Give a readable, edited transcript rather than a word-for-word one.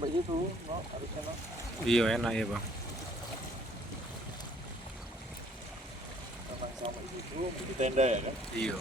sampai situ, no, harusnya no. Iya enak ya bang. Memang sampai situ, di tenda ya kan? Iya.